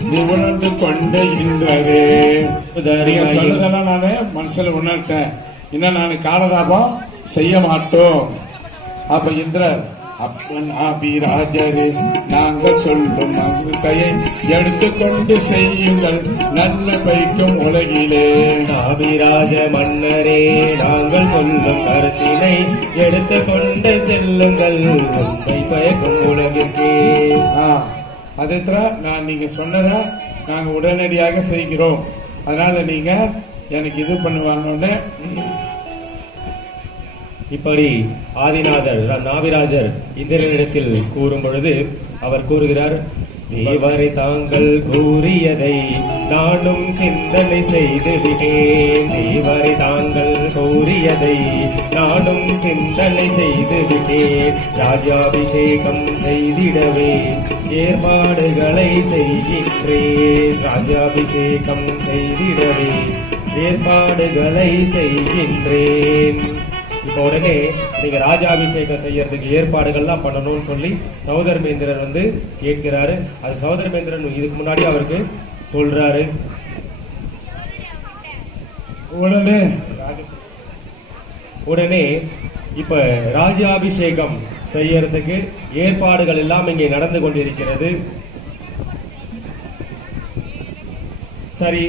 நீ உணர்ந்து கொண்டு இன்றதே நீங்க சொல்லுதெல்லாம் நானு மனசுல உணர்ட்டேன் இன்னும் நான் காலதாபம் செய்ய மாட்டோம். அப்ப இந்திரர் அப்பன் அபிராஜரே நாங்கள் சொல்லும் அங்குகையை எடுத்துக்கொண்டு செய்யுங்கள். நல்ல பைக்கும் உலகிலே. நாபிராஜ மன்னரே நாங்கள் சொல்லும் கருத்தினை எடுத்துக்கொண்டு செல்லுங்கள். உண்மை பயக்கும் உலகிற்கே. ஆ, அதே தர நான் நீங்க சொன்னதை நாங்க உடனடியாக செய்கிறோம். அதனால நீங்க எனக்கு இது பண்ணுவாங்கன்னு. இப்படி ஆதிநாதர் நாவிராஜர் இந்திரனிடத்தில் கூறும் பொழுது அவர் கூறுகிறார் தேவரை தாங்கள் கூறியதை நானும் சிந்தனை செய்து விட்டேன். தேவரை தாங்கள் கூறியதை நானும் சிந்தனை செய்துவிட்டேன் ராஜாபிஷேகம் செய்திடவே ஏற்பாடுகளை செய்கின்றேன். ராஜாபிஷேகம் செய்திடவே ஏற்பாடுகளை செய்கின்றேன். இப்போ உடனே நீங்க ராஜாபிஷேகம் செய்யறதுக்கு ஏற்பாடுகள்லாம் பண்ணணும்னு சொல்லி சௌதர்மேந்திரர் வந்து கேட்கிறாரு. அது சௌதர்மேந்திரன் இதுக்கு முன்னாடி அவருக்கு சொல்றாரு. உடனே உடனே இப்ப ராஜாபிஷேகம் செய்யறதுக்கு ஏற்பாடுகள் எல்லாம் இங்கே நடந்து கொண்டிருக்கிறது. சரி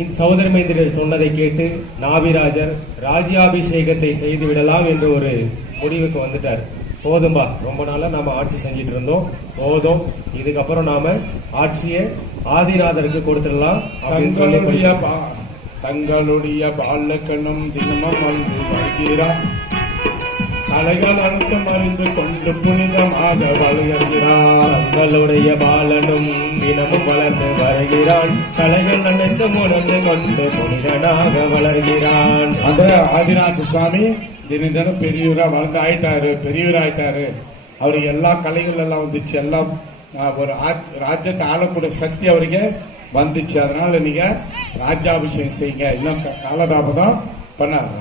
இந்த சௌதரமேந்திரர் சொன்னதை கேட்டு நாவிராஜர் ராஜ்யாபிஷேகத்தை செய்து விடலாம் என்று ஒரு முடிவுக்கு வந்துட்டார். போதும்பா ரொம்ப நாளா நாம ஆட்சி செஞ்சிட்டு இருந்தோம். போதும் இதுக்கப்புறம் நாம ஆட்சியை ஆதிநாதருக்கு கொடுத்துடலாம் அப்படின்னு சொல்லி தங்களுடைய பா- தினமும் வந்து வருகிறார். அலைகள் அனைத்தும் அறிந்து கொண்டு புனிதமாக வளர்கிறார் தங்களுடைய பாலனும் தினமும் வளர்ந்து வருகிறான். கலைகள் அனைத்தும் உணர்ந்து கொண்டு புனிதனாக வளர்கிறான். அந்த ஆதிநாத சுவாமி தினம் தினம் பெரியவரா வளர்ந்து ஆயிட்டாரு பெரியவர் ஆயிட்டாரு அவருக்கு எல்லா கலைகள் எல்லாம் வந்துச்சு. எல்லாம் ஒரு ஆட்சி- ராஜ்யத்தை ஆளக்கூடிய சக்தி அவருக்கு வந்துச்சு. அதனால நீங்க ராஜாபிஷேகம் செய்யுங்க. இன்னும் க- காலதாபதம் பண்ணார்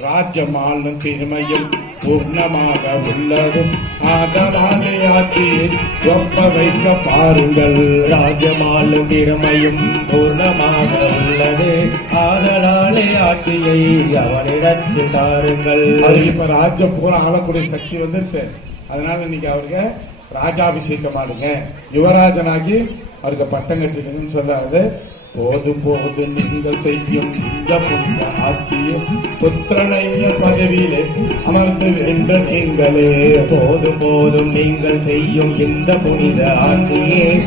ராஜ்யம் திருமையும் பூர்ணமாக உள்ளதும். ஆதலாலே ஆட்சியை ஒப்ப வைக்க பாருங்கள். ராஜமாலும் திறமையும் பூர்ணமாக உள்ளது. ஆதலாலே ஆட்சியை அவனிடத்து பாருங்கள். அது இப்ப ராஜ்யம் பூரா ஆளக்கூடிய சக்தி வந்துருக்கு. அதனால இன்னைக்கு அவருக்கு ராஜாபிஷேகம் ஆடுங்க யுவராஜனாகி அவருக்கு பட்டம் கட்டிடுங்கன்னு சொல்லாது. போதும் போது நீங்கள் செய்யும் இந்த புனித ஆட்சியும் புத்திரனைய பதவியிலே அமர்ந்து வென்ற நீங்களே. போதும் போதும் நீங்கள் செய்யும் இந்த புனித ஆட்சியே